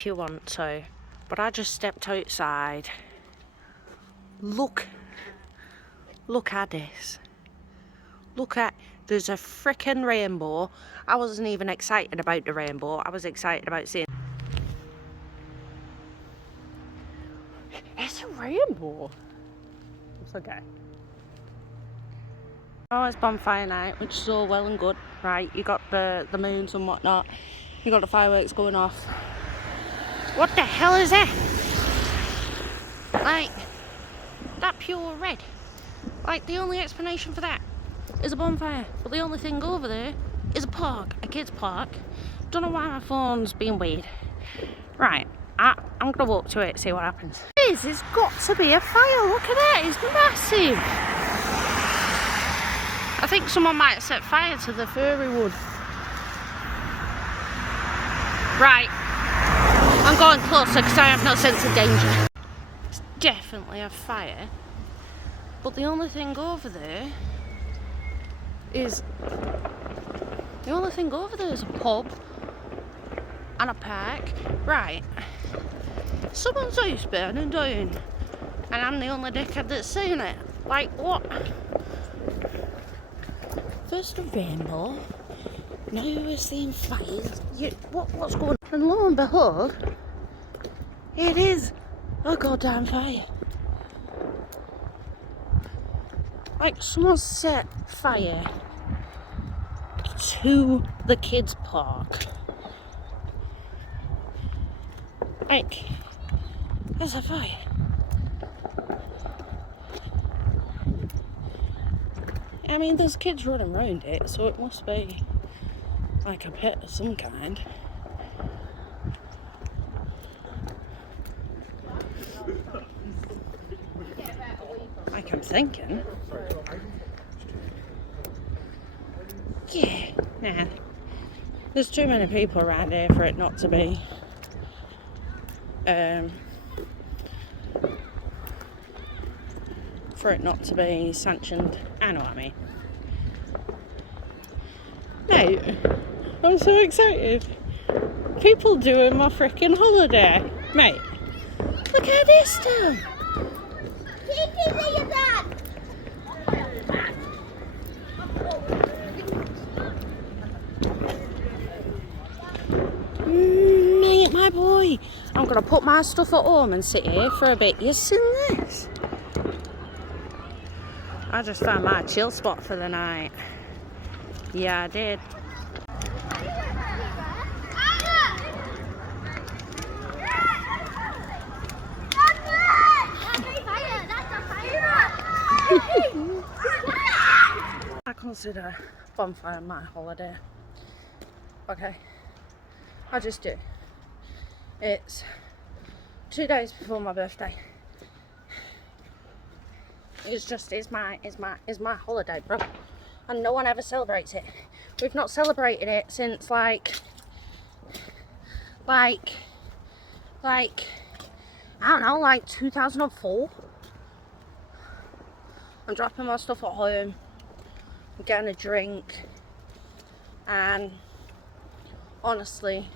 if you want to, but I just stepped outside. Look at this. There's a freaking rainbow. I wasn't even excited about the rainbow. I was excited about seeing. It's a rainbow. It's okay. Oh, it's bonfire night, which is all well and good, right? You got the moons and whatnot. You got the fireworks going off. What the hell is that? Like, that pure red. Like, the only explanation for that is a bonfire. But the only thing over there is a park, a kid's park. Don't know why my phone's being weird. Right, I'm gonna walk to it, see what happens. There's got to be a fire, look at that, it's massive. I think someone might set fire to the furry wood. Right, I'm going closer because I have no sense of danger. It's definitely a fire, but the only thing over there is a pub and a park. Right, someone's house burning down and I'm the only dickhead that's seen it. Like, what? First a rainbow, now we're seeing fires. What's going on? And lo and behold, it is a goddamn fire. Like, someone set fire to the kids' park. Like, there's a fire. I mean, there's kids running around it, so it must be like a pit of some kind. Like, I'm thinking. Yeah, nah. There's too many people around here for it not to be sanctioned. I know what I mean. Mate, I'm so excited. People doing my freaking holiday. Mate, look at this stuff. Mate, my boy. I'm gonna put my stuff at home and sit here for a bit. You seen this? I just found my chill spot for the night. Yeah, I did. I consider bonfire my holiday. Okay, I just do. It's 2 days before my birthday. It's my holiday, bro. And no one ever celebrates it. We've not celebrated it since like I don't know, like 2004. I'm dropping my stuff at home. I'm getting a drink, and honestly,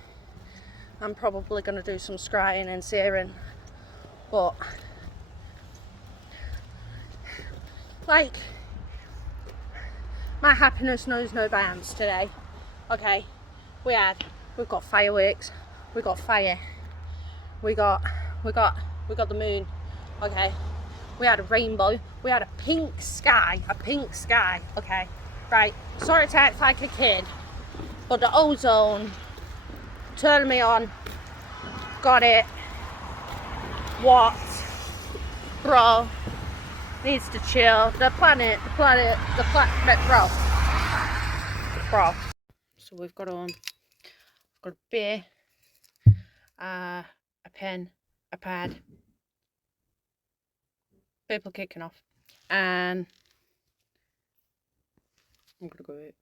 I'm probably gonna do some scrying and searing, but like, my happiness knows no bounds today. Okay, we've got fireworks, we got fire, we got the moon. Okay, we had a rainbow, we had a pink sky. Okay, right, sorry to act like a kid, but the ozone turned me on. Got it. What? Bro needs to chill. The planet, bro. So we've got a beer, a pen, a pad, people kicking off, and I'm gonna go eat.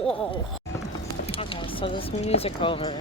Whoa. Okay, so there's music over here.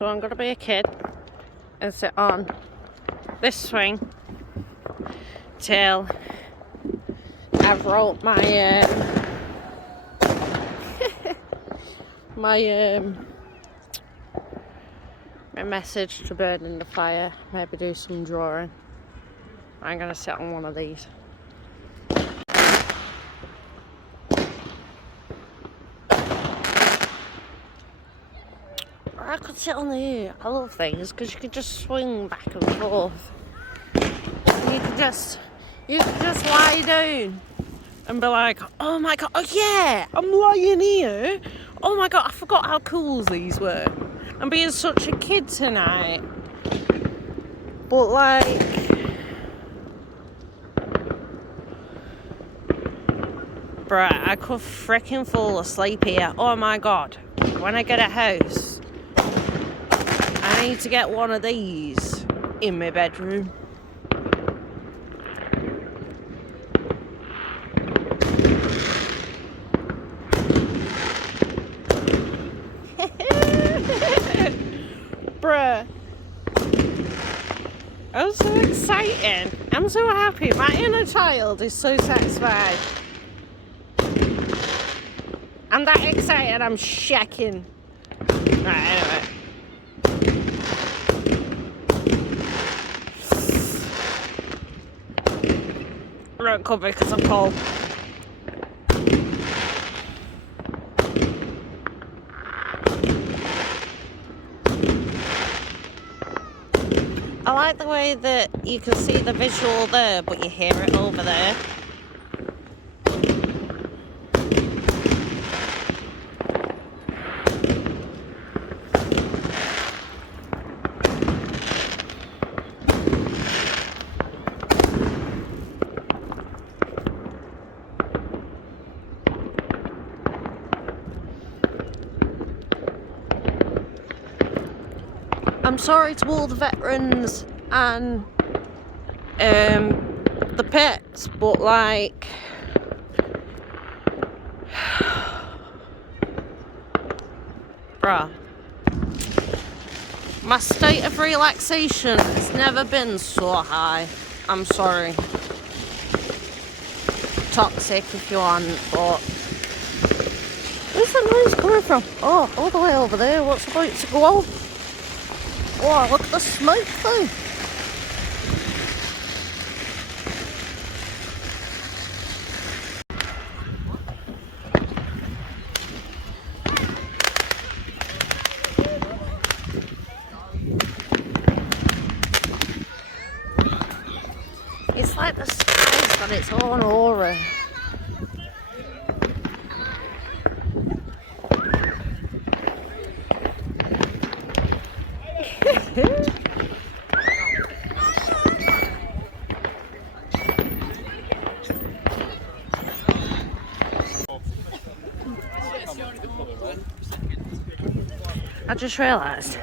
So I'm gonna be a kid and sit on this swing till I've wrote my my message to burn in the fire. Maybe do some drawing. I'm gonna sit on one of these. Or I could sit on here. I love these because you could just swing back and forth. And you could just lie down and be like, oh my god, oh yeah, I'm lying here. Oh my god, I forgot how cool these were. I'm being such a kid tonight. But like, bruh, I could freaking fall asleep here. Oh my god, when I get a house, I need to get one of these in my bedroom. Bruh. I'm so excited. I'm so happy. My inner child is so satisfied. I'm that excited, I'm shaking. Right, anyway. I don't cover because I'm cold. I like the way that you can see the visual there, but you hear it over there. I'm sorry to all the veterans and the pets, but like, bruh, my state of relaxation has never been so high. I'm sorry. Toxic if you want, but where's that noise coming from? Oh, all the way over there. What's about to go off? Oh, look at the smoke though. got its own aura. I just realised,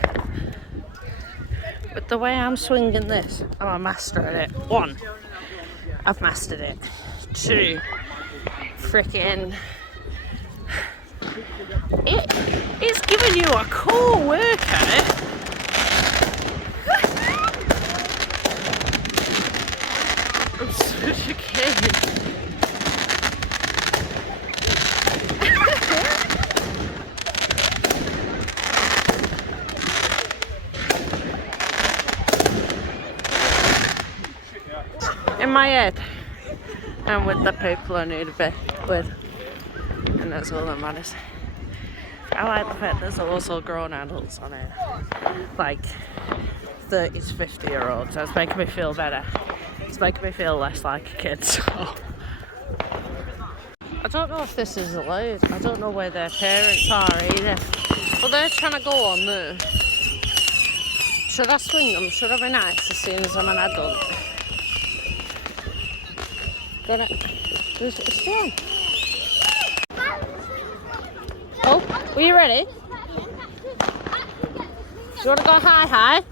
but the way I'm swinging this, I'm a master at it. 1, I've mastered it. 2, freaking, it's giving you a cool workout. I'm such a kid. In my head, I'm with the people I need to be with, and that's all that matters. I like the fact there's also grown adults on it, like 30s, 50-year-olds. That's making me feel better. It's making me feel less like a kid. So I don't know if this is allowed. I don't know where their parents are either. But they're trying to go on there. Should I swing them? Should I be nice as soon as I'm an adult? Got it. It's down. Oh, are you ready? Do you want to go high?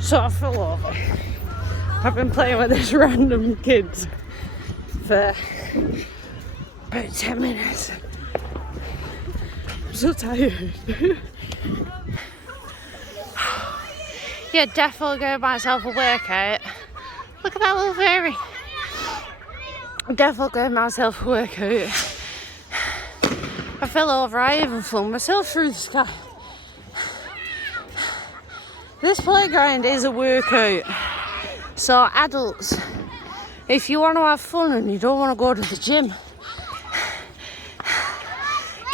So I fell over. I've been playing with this random kids for about 10 minutes. I'm so tired. Yeah, definitely gave myself a workout. Look at that little fairy. Definitely gave myself a workout. I fell over, I even flung myself through the sky. This playground is a workout. So adults, if you want to have fun and you don't want to go to the gym,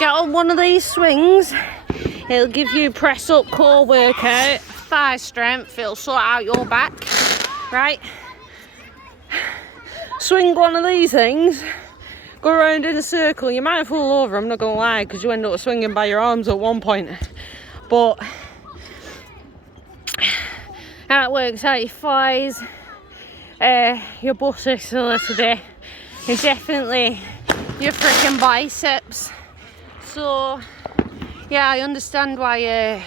get on one of these swings. It'll give you press up core workout, thigh strength, it'll sort out your back, right? Swing one of these things, go around in a circle. You might fall over, I'm not gonna lie, because you end up swinging by your arms at one point. But how it works out your thighs, your buttocks a little bit, and definitely your freaking biceps. So yeah, I understand why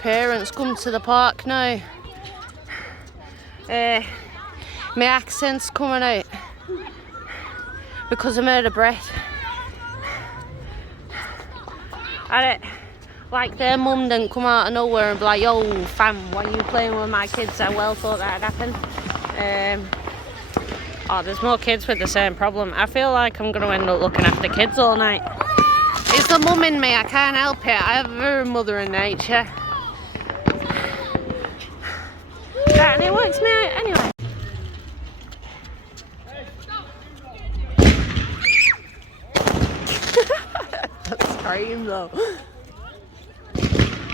parents come to the park now. My accent's coming out because I'm out of breath. Like their mum didn't come out of nowhere and be like, yo fam, why are you playing with my kids? I well thought that'd happen. Oh, there's more kids with the same problem. I feel like I'm going to end up looking after kids all night. It's the mum in me, I can't help it. I have a very mother in nature. And it works me out anyway. That's scream though.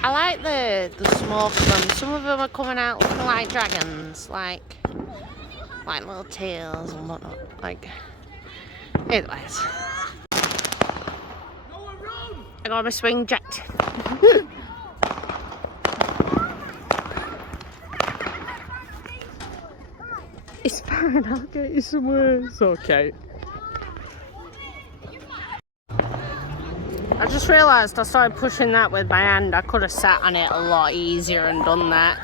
I like the smoke of them. Some of them are coming out looking like dragons, like little tails and whatnot. Like, anyways. I got my swing jacked. It's fine, I'll get you somewhere. It's okay. I just realised I started pushing that with my hand. I could have sat on it a lot easier and done that.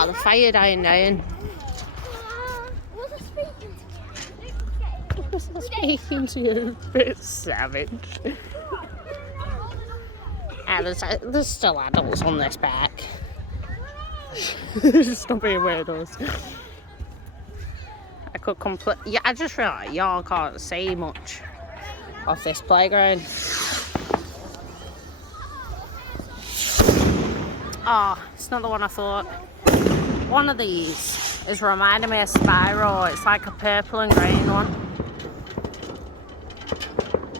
Oh, the fire dying down. Was I speaking to you? Bit savage. There's still adults on this back. Stop being weirdos. I could yeah, I just realised y'all can't see much off this playground. Oh, it's not the one I thought. One of these is reminding me of Spyro. It's like a purple and green one.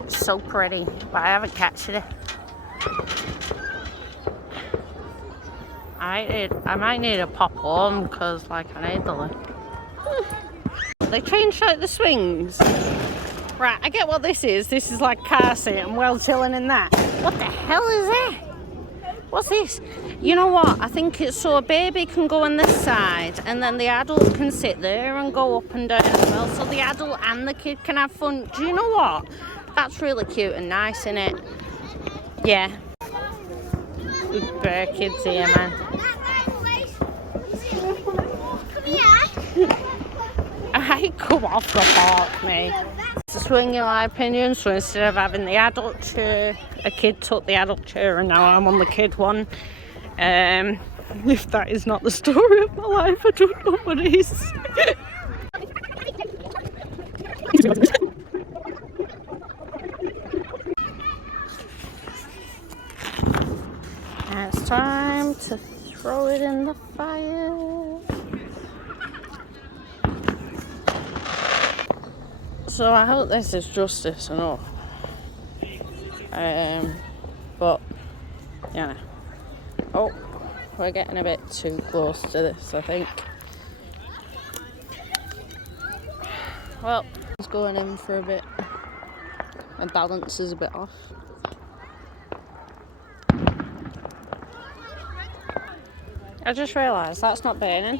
It's so pretty, but I haven't captured it. I might need to pop home because like I need the lift. They changed out the swings. Right, I get what this is. This is like car seat. I'm well chilling in that. What the hell is that? What's this? You know what? I think it's so a baby can go on this side and then the adult can sit there and go up and down as well. So the adult and the kid can have fun. Do you know what? That's really cute and nice, isn't it? Yeah. Big bear kids here, man. I come off the park, mate. It's a swing in my opinion, so instead of having the adult chair, a kid took the adult chair and now I'm on the kid one. If that is not the story of my life, I don't know what is. And it's time to throw it in the fire. So I hope this is justice enough. But yeah. Oh, we're getting a bit too close to this, I think. Well, it's going in for a bit. My balance is a bit off. I just realised that's not burning.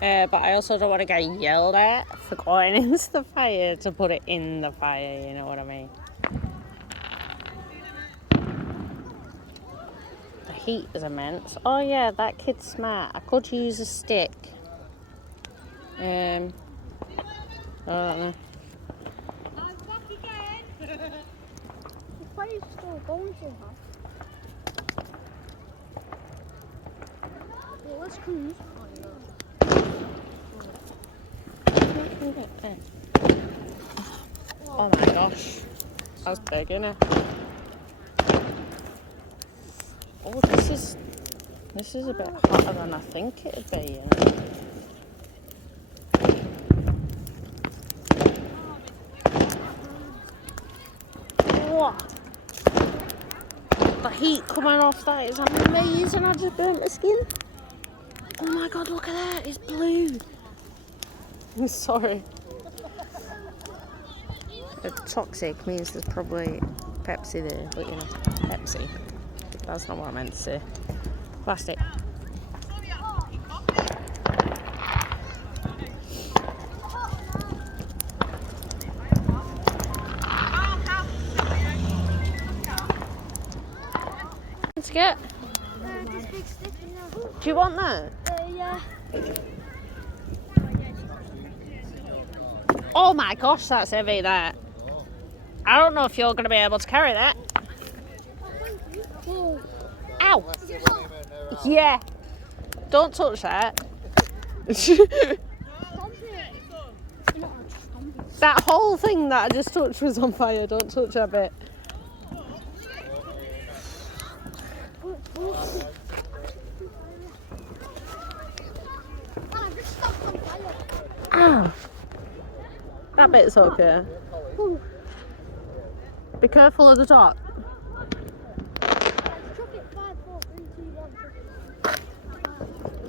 But I also don't want to get yelled at for going into the fire to put it in the fire, you know what I mean? The heat is immense. Oh yeah, that kid's smart. I could use a stick. I don't know. The fire's still going so hot. Well, let's cruise. Oh my gosh, that's big, isn't it? Oh, this is a bit hotter than I think it'd be. What? The heat coming off that is amazing. I just burnt my skin. Oh my god, look at that, it's blue. I'm sorry. Toxic means there's probably Pepsi there, but you know, Pepsi. That's not what I meant to say. Plastic. Let's get. Do you want that? Yeah. Oh my gosh, that's heavy, that. I don't know if you're going to be able to carry that. Ow! Yeah. Don't touch that. That whole thing that I just touched was on fire. Don't touch that bit. Ow. That bit's okay. Be careful of the top.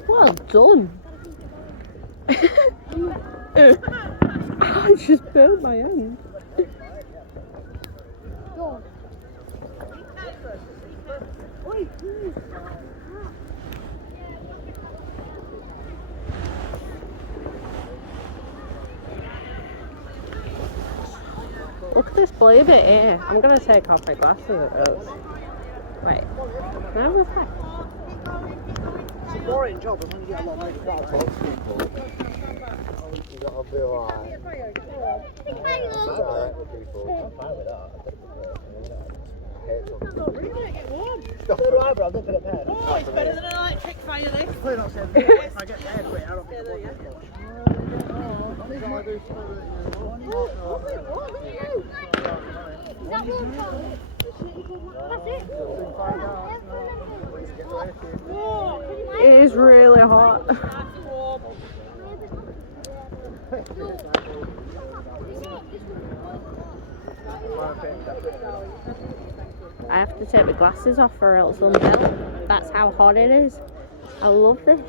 Well done. I just burned my hand. Look at this blue bit here. I'm going to take off my glasses at those. Wait. Where was that? It's a boring job as long as you get a lot of people. You've got to be like... I'm fine with that. So do I, bro. I don't put it there. Oh, it's better than an electric fire, this. Put it on 7. If I get there quick, I don't think it will. It is really hot. I have to take my glasses off or else they'll melt. That's how hot it is. I love this.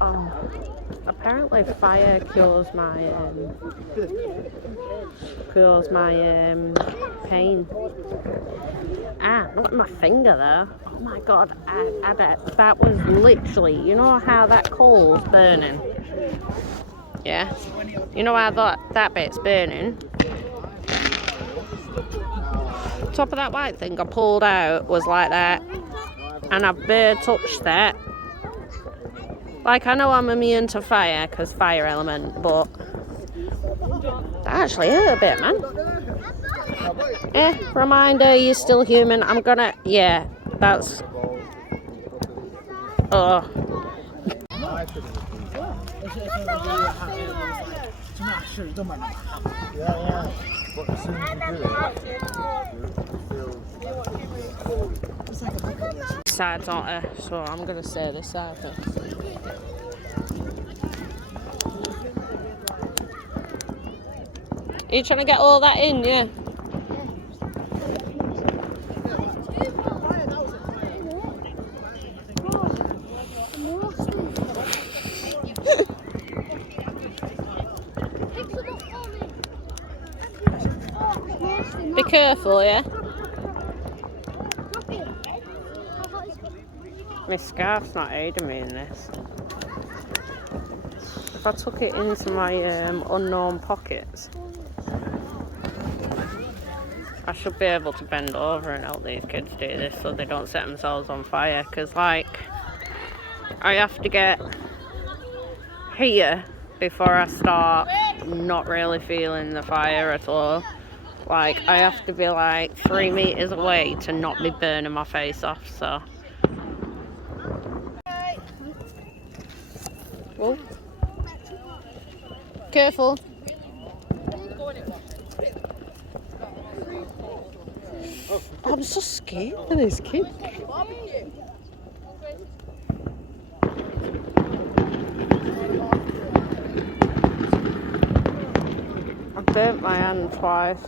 Oh, apparently fire cures my pain. Ah, not my finger though. Oh my god, I bet that was literally, you know how that coal's burning? Yeah. You know how that bit's burning? Top of that white thing I pulled out was like that, and I've bare touched that. Like, I know I'm immune to fire because fire element, but that actually hurt a bit, man. Reminder, you're still human. I'm gonna, yeah, that's, oh. Side's not her, so I'm gonna say this side first. Are you trying to get all that in, yeah? Be careful, yeah? My scarf's not aiding me in this. If I took it into my unknown pockets, I should be able to bend over and help these kids do this so they don't set themselves on fire. Because, like, I have to get here before I start not really feeling the fire at all. Like, I have to be like 3 meters away to not be burning my face off, so. Whoa. Careful. Oh, I'm so scared of this kid. I burnt my hand twice.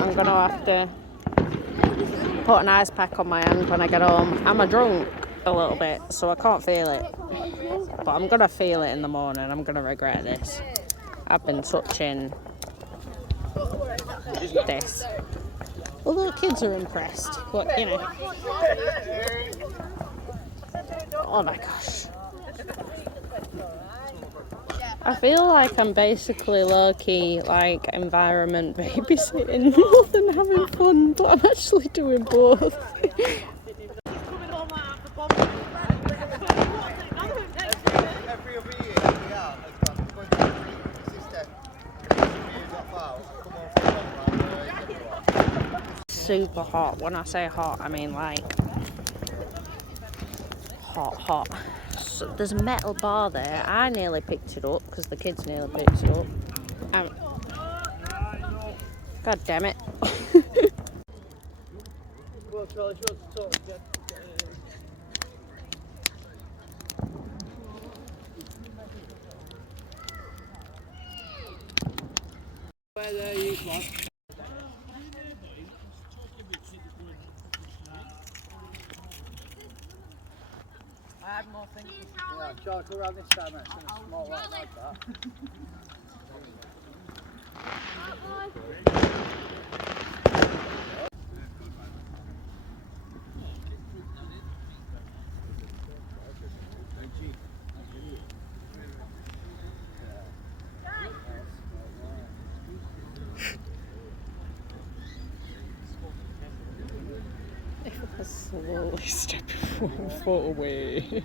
I'm gonna have to put an ice pack on my hand when I get home. I'm drunk a little bit, so I can't feel it. But I'm gonna feel it in the morning. I'm gonna regret this. I've been touching this. Although kids are impressed, but you know. Oh my gosh. I feel like I'm basically low-key, like, environment babysitting more than having fun, but I'm actually doing both. Super hot. When I say hot, I mean like hot. So there's a metal bar there. I nearly picked it up because the kids nearly picked it up. God damn it. I had more things. Yeah, George, we're around this time, it's going to small like that. If I slowly step 1 foot away.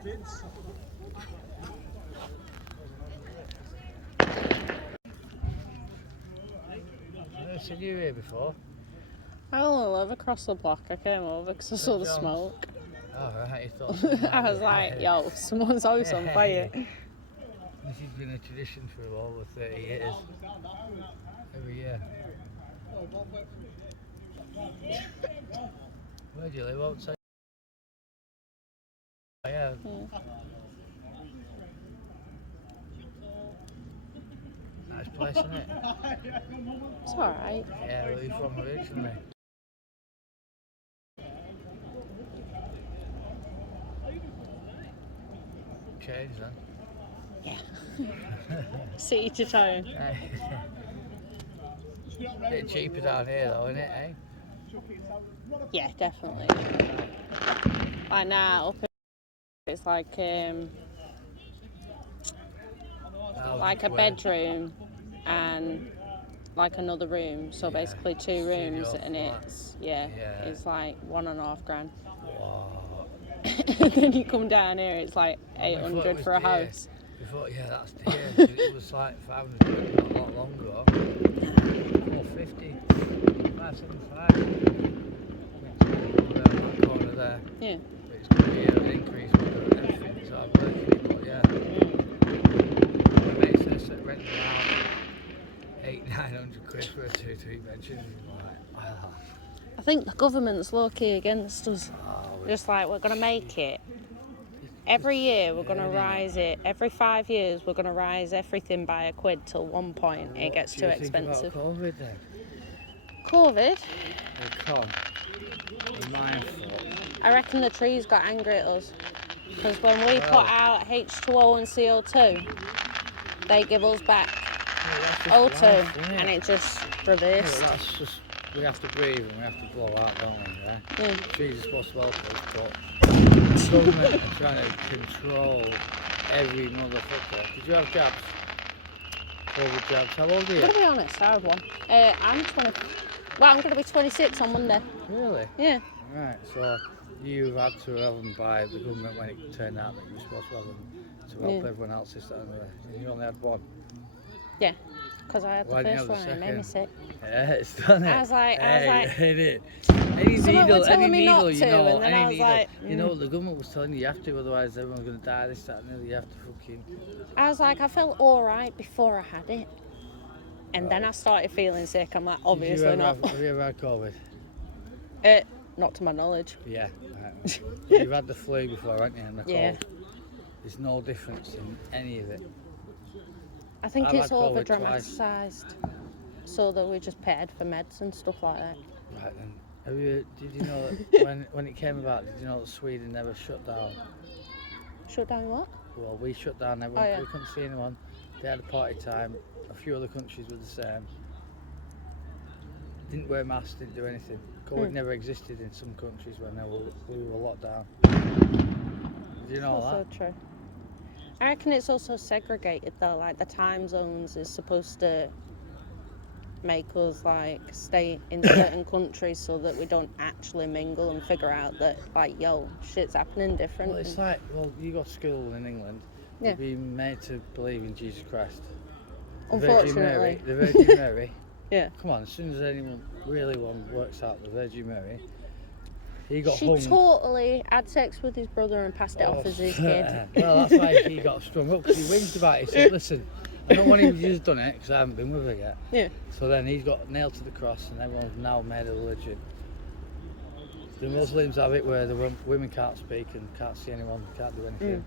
I've never seen you here before. I only live across the block. I came over because I saw the smoke. Oh, right, you thought I was like, yo, someone's house on fire. This has been a tradition for over 30 years. Every year. Where do you live? Outside? Yeah. Nice place, isn't it? It's alright. Yeah, where are you from originally? Change then. Yeah. City to town. Bit cheaper down here though, isn't it, eh? Yeah, definitely. Like now, up in it's like a bedroom and like another room. So basically 2 rooms, and it's it's like £1.5 grand. Wow. And then you come down here, it's like 800 for a house. That's dear. It was like 500 quid not a lot longer. 450, 575. Around that corner there. Yeah. But it's going to be an increase with everything, so I'm working, but yeah. My mate says that renting out 800-900 quid for a 2-3 bedroom. Like, I think the government's low-key against us. Just like, we're going to make it. Every year we're going to rise it. Every 5 years we're going to rise everything by a quid till one point it gets too expensive. What do you think about COVID then? COVID? The mindful. I reckon the trees got angry at us. Because when we put out H2O and CO2, they give us back O2, and it just reversed. Yeah, that's just, we have to breathe and we have to blow out, don't we? Yeah? Trees are supposed to help us, but the government are trying to control every motherfucker. Did you have jabs? COVID jabs? How old are you? I'm going to be honest, I had one. I'm 20. Well, I'm going to be 26 on Monday. Really? Yeah. Right, so you had to have them by the government when it turned out that you were supposed to have them to help everyone else this time. And you only had one? Yeah, because I had the first one and it made me sick. Yeah, it's done it. I was like, hit it. Any needle, you know, any needle. You know, the government was telling you have to, otherwise everyone's going to die, this, that, and the other. You have to fucking... I was like, I felt alright before I had it. And then I started feeling sick. I'm like, obviously not. Have you ever had COVID? Not to my knowledge. Yeah. Right. You've had the flu before, haven't you? And the cold. There's no difference in any of it. I think it's over dramatised, so that we just paid for meds and stuff like that. Right then. Did you know that when it came about, did you know that Sweden never shut down? Shut down what? Well, we shut down everyone. We couldn't see anyone. They had a party time. A few other countries were the same. Didn't wear masks, didn't do anything. COVID never existed in some countries when we were locked down. Did you know that? Also true. I reckon it's also segregated though, like the time zones is supposed to make us like stay in certain countries so that we don't actually mingle and figure out that like, yo, shit's happening different. Well, it's like, you go to school in England, you've been made to believe in Jesus Christ. Unfortunately. The Virgin Mary. Yeah. Come on, as soon as anyone really works out the Virgin Mary, he got hung. She totally had sex with his brother and passed it off as his kid. Well, that's why he got strung up, because he whinged about it. He said, listen, I don't want him to just done it, because I haven't been with her yet. Yeah. So then he's got nailed to the cross, and everyone's now made a religion. The Muslims have it where the women can't speak and can't see anyone, can't do anything.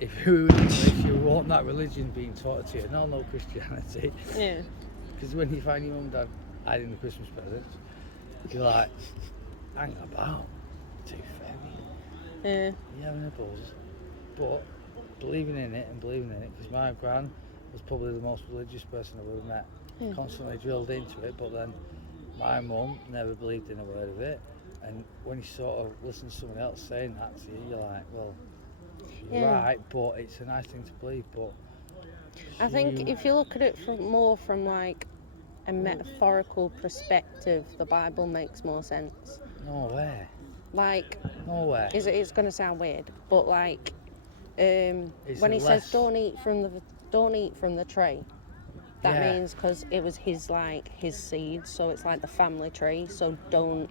If you were English, you want that religion being taught to you, no Christianity. Yeah. Because when you find your mum and dad hiding the Christmas presents, you're like, hang about, too fairy. Yeah. You're having a buzz. But believing in it, because my gran was probably the most religious person I've ever met. Constantly drilled into it, but then my mum never believed in a word of it. And when you sort of listen to someone else saying that to you, you're like, well, you're right, but it's a nice thing to believe. But I think if you look at it from like a metaphorical perspective, the Bible makes more sense. No way. Like, No way. it's going to sound weird, but like, when he says don't eat from the tree, that means because it was his seed, so it's like the family tree. So don't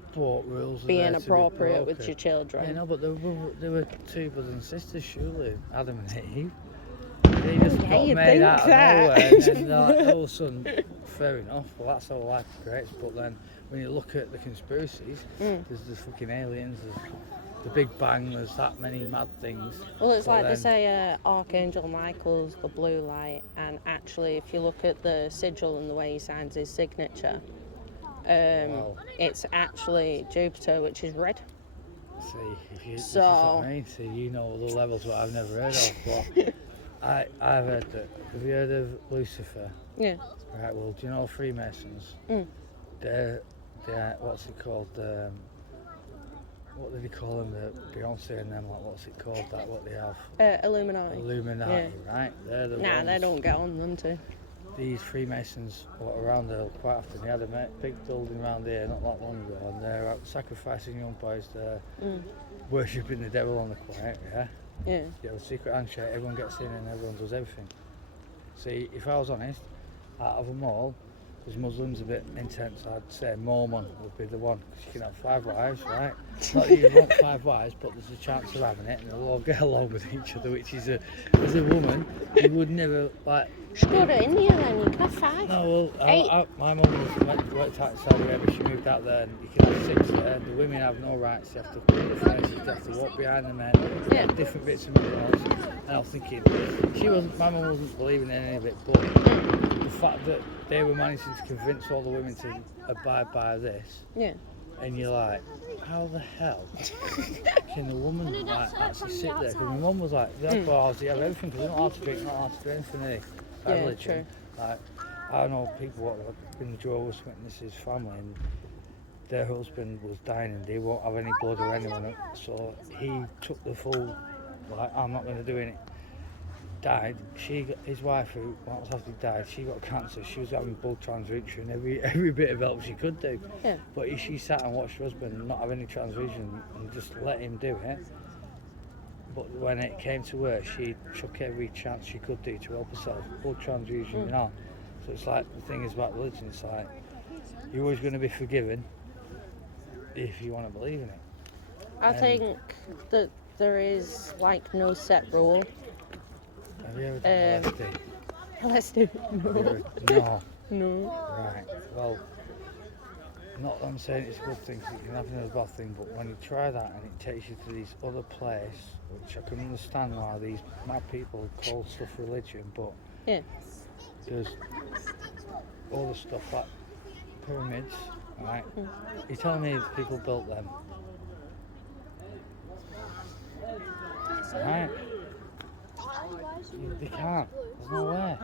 be inappropriate with your children. Yeah, no, but there were two brothers and sisters, surely, Adam and Eve. They just got made out of nowhere, and then they're like, oh, son, fair enough. Well, that's how life creates. But then when you look at the conspiracies, there's the fucking aliens, there's the Big Bang, there's that many mad things. Well, it's like they say Archangel Michael's the blue light, and actually, if you look at the sigil and the way he signs his signature, it's actually Jupiter, which is red. See, this is what I mean. See, you know the levels what I've never heard of. But I've heard that. Have you heard of Lucifer? Yeah. Right. Well, do you know Freemasons? They're what's it called? What do they call them? The Beyonce and them. Like, what's it called? That what they have? Illuminati. Illuminati, right? They're the ones. They don't get on them too. These Freemasons were around there quite often. They had a big building around here not that long ago, and they're out sacrificing young boys there, worshipping the devil on the quiet. Yeah. Yeah. You have a secret handshake. Everyone gets in and everyone does everything. See, if I was honest, out of them all, because Muslims are a bit intense, I'd say Mormon would be the one, because you can have 5 wives, right? Not that you want 5 wives, but there's a chance of having it, and they'll all get along with each other, which is as a woman, you would never, like... Just go to India then, you can have 5. No, well, my mum worked out in Saudi Arabia, she moved out there, and you can have 6 there, the women have no rights, they have to put the faces, they have to walk behind the men, different bits of minerals, and I was thinking, my mum wasn't believing in any of it, but the fact that they were managing to convince all the women to abide by this, and you're like, how the hell can a woman like actually sit there? Because my mum was like, they have bars, they have everything, because they're not allowed to drink, not allowed to do anything, are they? Religion. True. Like, I know people what have been Jehovah's Witnesses family, and their husband was dying and they won't have any blood or anyone, so he took the full, like, I'm not going to do it. Died. His wife, who was after he died, she got cancer. She was having blood transfusion, every bit of help she could do. Yeah. But she sat and watched her husband not have any transfusion and just let him do it. But when it came to her, she took every chance she could do to help herself. Blood transfusion, you know. So it's like the thing is about religion. It's like you're always going to be forgiven if you want to believe in it. I think that there is like no set rule. Have you ever done LSD? No. No. Right. Well, not that I'm saying it's a good thing, 'cause it can happen as a bad thing, but when you try that and it takes you to these other places, which I can understand why these mad people call stuff religion, but there's all the stuff like pyramids, right? You're telling me people built them, right? They can't. There's no way.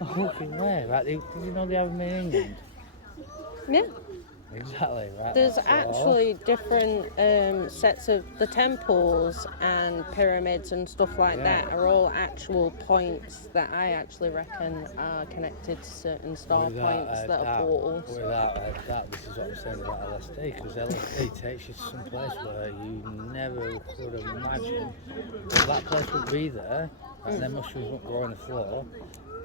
No fucking way, right? Did you know they have them in England? Yeah. Exactly, right. There's actually different sets of the temples and pyramids and stuff like that are all actual points that I actually reckon are connected to certain star points that are portals. Without that, this is what I'm saying about LSD, because LSD takes you to some place where you never could have imagined that place would be there, and then mushrooms wouldn't grow on the floor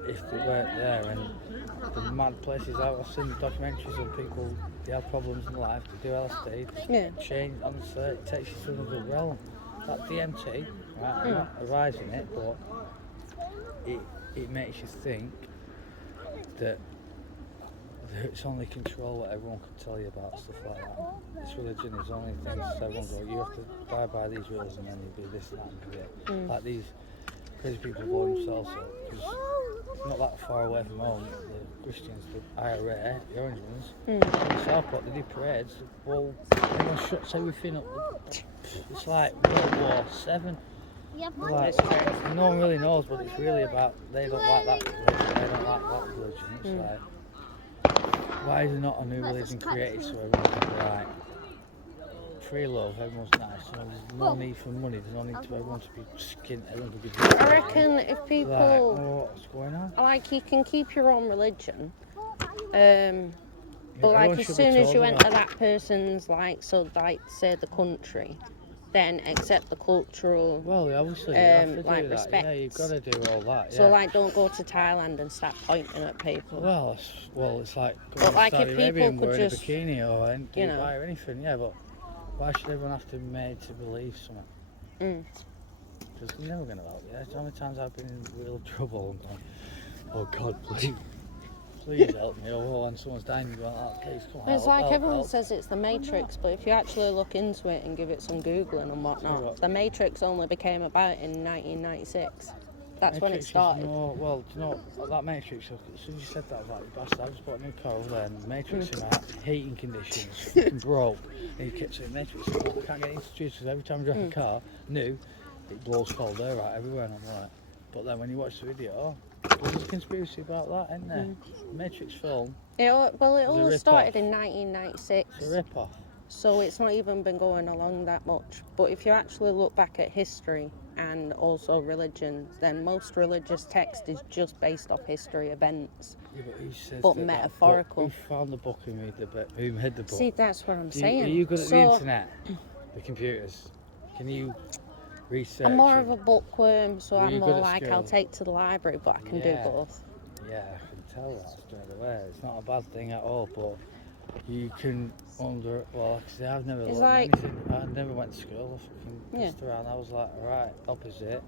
if they weren't there, and the mad places I've seen documentaries of people, they have problems in life, they do LSD, change, honestly, it takes you to another realm. That DMT, right, I'm not advising it, but it makes you think that it's only control what everyone can tell you about, stuff like that. This religion is only things everyone goes, you have to abide by these rules and then you'll be this and that and do it. Like these crazy people blow themselves up, because not that far away from home, the Christians, the IRA, the orange ones, in the Southport, they do parades, well, everyone shuts everything up. It's like World War VII. Like, no one really knows, but it's really about, they don't like that religion, they don't like that religion. It's like, why is there not a new religion created so everyone can be like, free love, everyone's nice, so there's no need for money, there's no need for everyone to be skint, everyone to be I reckon if people, like, what's going on? Like, you can keep your own religion, But like Everyone as should be soon as told you enter about that person's like, so like say the country, then accept the cultural. Well, obviously, you have to like do that. respect. Yeah, you've got to do all that. Yeah. So like, don't go to Thailand and start pointing at people. Well, it's like But, going like, to Saudi if Arabia people and could wearing a just, bikini or in you Dubai know. or anything. Yeah, but why should everyone have to be made to believe something? Because you're never going to help you. How many times I've been in real trouble and gone, oh God, please help me. Or when someone's dying, you go, oh, please come on. It's like help, everyone help. says it's the Matrix, but if you actually look into it and give it some Googling and whatnot, the Matrix only became about in 1996. That's when it started. Well, do you know what, that Matrix, as soon as you said that, I was like, you bastard, I just bought a new car over there and the Matrix in my heating conditions fucking broke. And he kept saying Matrix, I can't get introduced because every time I drive a car, new, it blows cold air out everywhere and I'm like, but then when you watch the video, there's a conspiracy about that, isn't there? The Matrix film. It all started in It's 1996. a rip-off. So it's not even been going along that much. But if you actually look back at history and also religion, then most religious text is just based off history events. Yeah, but he says But that metaphorical. Who found the book and who made the book? See, that's what I'm saying. Are you good at the internet? The computers? Can you research? I'm more of a bookworm, so I'm more like school? I'll take to the library, but I can do both. Yeah, I can tell that straight away. It's not a bad thing at all, but you can well, because I've never learned anything. I never went to school. I fucking pissed around. I was like, right, opposite.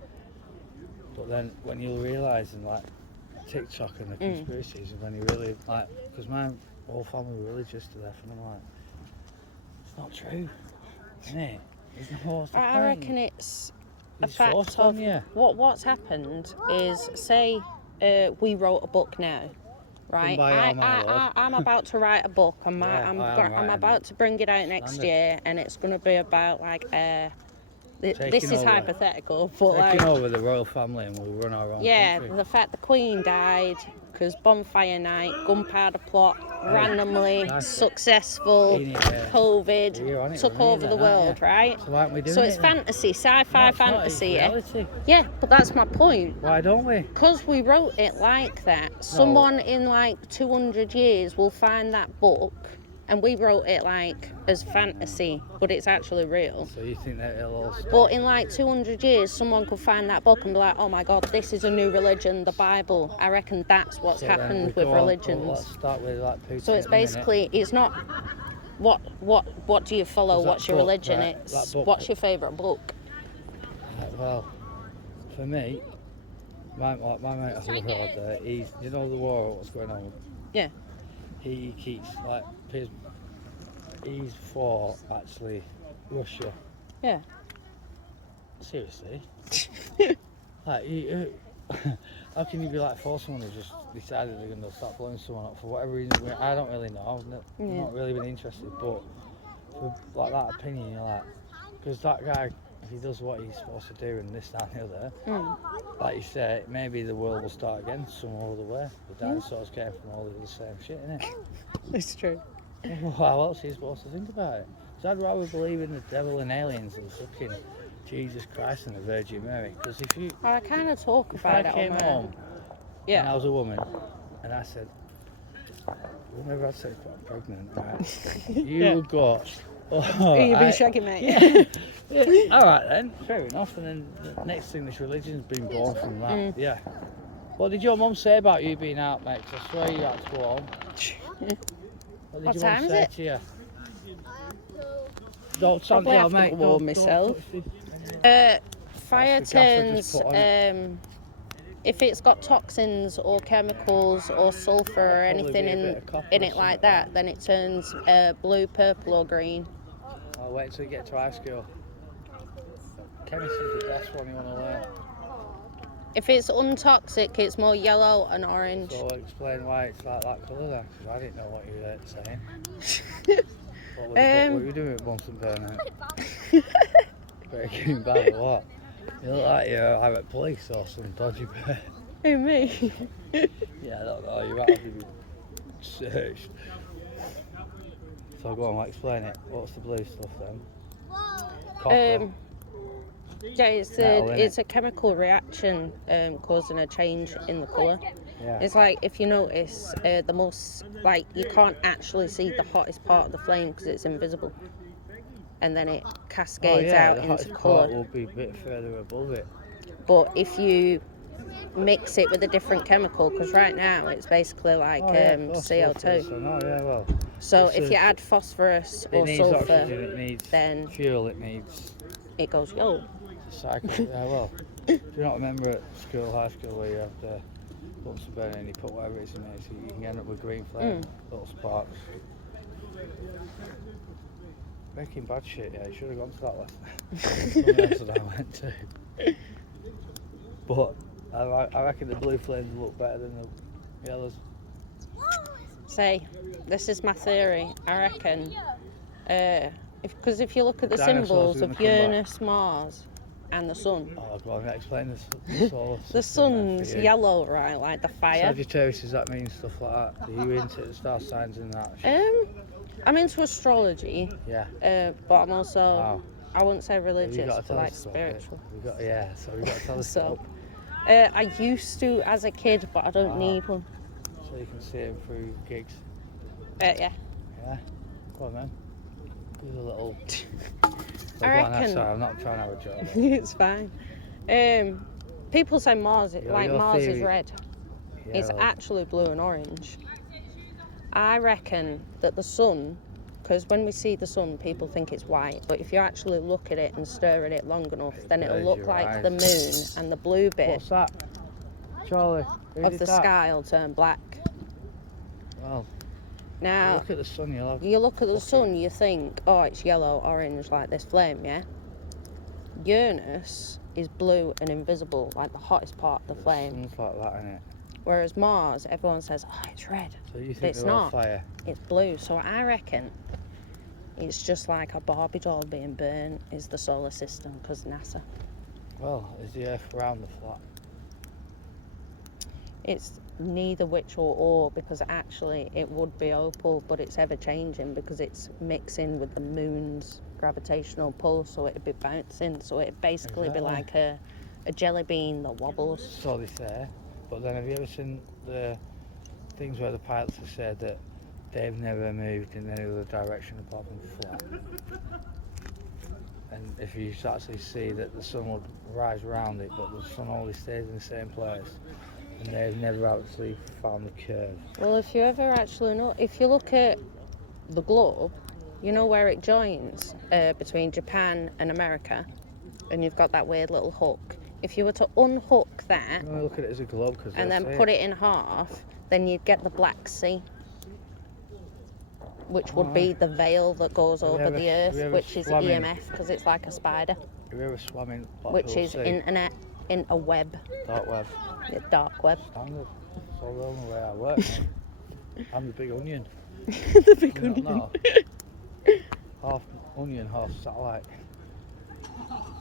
But then when you realise in like TikTok and the conspiracies, and when you really like, because my whole family were religious to death, and I'm like, it's not true, isn't it? I reckon it's a fact of what's happened is, say we wrote a book now, right? I'm about to write a book. I'm about to bring it out next year, and it's going to be about like this is hypothetical, but taking over the royal family and we'll run our own country. The fact the Queen died because bonfire night, gunpowder plot, randomly successful, COVID took over the world, right? So why aren't we doing So it's fantasy, sci-fi fantasy. Yeah, but that's my point. Why don't we? Because we wrote it like that. Someone in like 200 years will find that book, and we wrote it like as fantasy, but it's actually real. So you think that it'll all stop? But in like 200 years, someone could find that book and be like, oh my God, this is a new religion, the Bible. I reckon that's what's happened with religions. Let's start with like Putin. So it's basically, it's not what do you follow, what's your religion, it's what's your favourite book. Well, for me, my mate has a brother, you know the war, what's going on? Yeah. He keeps like he's for actually Russia. Yeah. Seriously. Like how can you be like for someone who just decided they're going to start blowing someone up for whatever reason? I don't really know. I've not really been interested, but for like that opinion, you're like, because that guy, if he does what he's supposed to do and this, that, and the other, like you say, maybe the world will start again some other way. The dinosaurs came from all of the same shit, innit? It's true. Well, how else are you supposed to think about it? So I'd rather believe in the devil and aliens than fucking Jesus Christ and the Virgin Mary. Because if you... I kind of talk about it. If I came home and I was a woman and I said, whenever I said I'm pregnant, right, you would go... Oh, you'd be shaking, mate. Yeah. All right then, fair enough. And then the next thing, this religion's been born from that. Yeah. What did your mum say about you being out, mate? 'Cause I swear you had to go home. What did your mum say to you? Don't stand there, mate. Warm myself. Fire turns. If it's got toxins or chemicals or sulphur or anything in it like that, then it turns blue, purple, or green. I'll wait until you get to high school. Chemistry is the best one you want to learn. If it's untoxic, it's more yellow and orange. So explain why it's like that colour then, because I didn't know what you were saying. What were you doing with Bunsen burner? Breaking bad or what? You look like you're Irate Police or some dodgy bird. Who, me? Yeah, I don't know, you might have to be searched. So go on, explain it. What's the blue stuff then? Copper. Yeah, it's a chemical reaction causing a change in the colour. Yeah. It's like, if you notice, the most, like, you can't actually see the hottest part of the flame because it's invisible. And then it cascades out the into hottest part colour. will be a bit further above it. But if you mix it with a different chemical, because right now it's basically like CO2. So if you add phosphorus or needs sulphur, oxygen, it needs then fuel, it needs... it goes yo. It's a cycle, yeah, well. Do you not remember at school, high school, where you have the Bunsen burner and you put whatever it's in it, so you can end up with green flame, little sparks. Making bad shit, yeah, you should have gone to that lesson. Something else that I went to. But I reckon the blue flames look better than the yellows. Say, this is my theory. I reckon, because if you look at the Dinosaurs symbols are of gonna come back. Uranus, Mars, and the sun, Oh, go on, explain this. Solar the system then sun's for you. yellow, right, like the fire. Sagittarius, does that mean stuff like that? Are you into the star signs and that? I'm into astrology, Yeah. but I'm also, Wow. I wouldn't say Have you religious, got a but like telescope? spiritual. So we've got a telescope. I used to as a kid, but I don't need one. So you can see them through gigs. Yeah. Yeah? Go on then. Give us a little... I reckon... Sorry, I'm not trying to have a joke. It's fine. People say Mars, Your Mars theory- is red. Yeah, It's well, actually blue and orange. I reckon that the sun, because when we see the sun, people think it's white, but if you actually look at it and stare at it long enough, then it'll burns look your like eyes. the moon, and the blue bit What's that? Charlie, who of did the that? sky will turn black. Well, Now, look at the sun, you'll have... you look at the sun, you think, oh, it's yellow, orange, like this flame, yeah? Uranus is blue and invisible, like the hottest part of the flame. Sun's like that, innit? Whereas Mars, everyone says, oh, it's red. So you think It's they're all not. fire? It's blue. So I reckon it's just like a Barbie doll being burnt is the solar system, because NASA. Well, is the Earth round or flat? It's neither which or, because actually it would be opal, but it's ever changing because it's mixing with the moon's gravitational pull, so it'd be bouncing. So it'd basically be like a jelly bean that wobbles. So they say. But then have you ever seen the things where the pilots have said that they've never moved in any other direction apart from flat? And if you actually see that the sun would rise around it, but the sun only stays in the same place, and they've never actually found the curve. Well, if you ever actually know, if you look at the globe, you know where it joins between Japan and America, and you've got that weird little hook. If you were to unhook that I'm going to look at it as a globe and then put it in half, then you'd get the Black Sea, which would be the veil that goes over the Earth, which is EMF, because it's like a spider, Have you ever swam in which is internet in a web, dark web? yeah, dark web. Standard. That's all the only way I work, mate. I'm the big onion. The big You don't onion. know? Half onion, half satellite.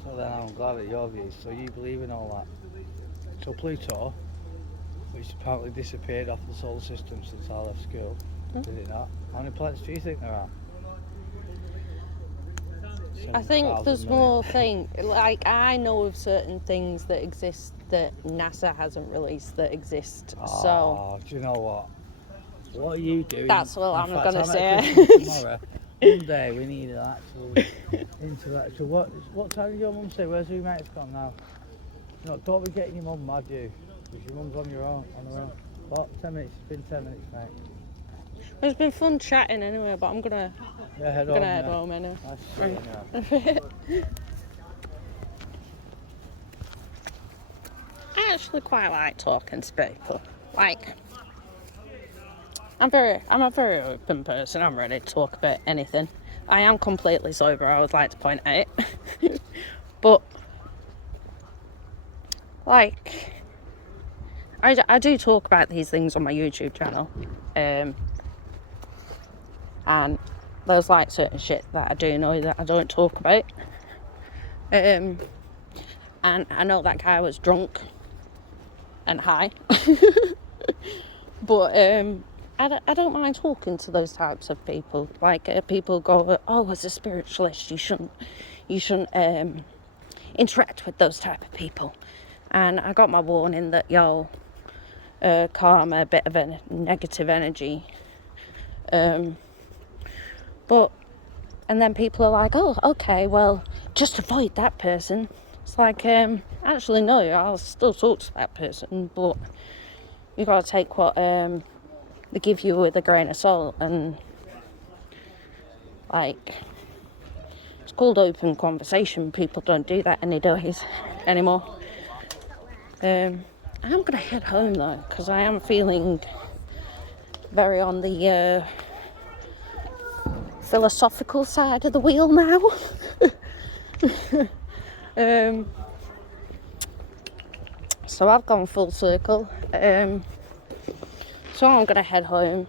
So then I'm glad at your views. So you believe in all that. So Pluto, which apparently disappeared off the solar system since I left school, did it not? How many planets do you think there are? I think 7,000 there's million. more thing. Like, I know of certain things that exist that NASA hasn't released that exist. So Oh, do you know what? What are you doing? That's what I'm fact, gonna I'm say. at Christmas tomorrow. One day we need an actual intellectual. What time did your mum say? Where's your mate's gone now? No, don't be getting your mum mad, you. Because your mum's on her own. What? 10 minutes? It's been 10 minutes, mate. it's been fun chatting anyway, but I'm gonna Yeah, head home anyway. Nice to see you now. I actually quite like talking to people. Like, I'm a very open person. I'm ready to talk about anything. I am completely sober, I would like to point out. But, like, I do talk about these things on my YouTube channel. And there's like certain shit that I do know that I don't talk about. And I know that guy was drunk and high. But I don't mind talking to those types of people. Like, people go, oh, as a spiritualist, you shouldn't interact with those type of people. And I got my warning that, yo, karma, a bit of a negative energy. But and then people are like, oh, okay, well, just avoid that person. It's like, actually no, I'll still talk to that person, but you gotta take what they give you with a grain of salt. And like, it's called open conversation. People don't do that any days anymore. I'm gonna head home though, because I am feeling very on the philosophical side of the wheel now. So I've gone full circle. So I'm gonna head home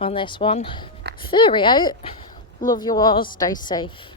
on this one. Furry out. Love you all. Stay safe.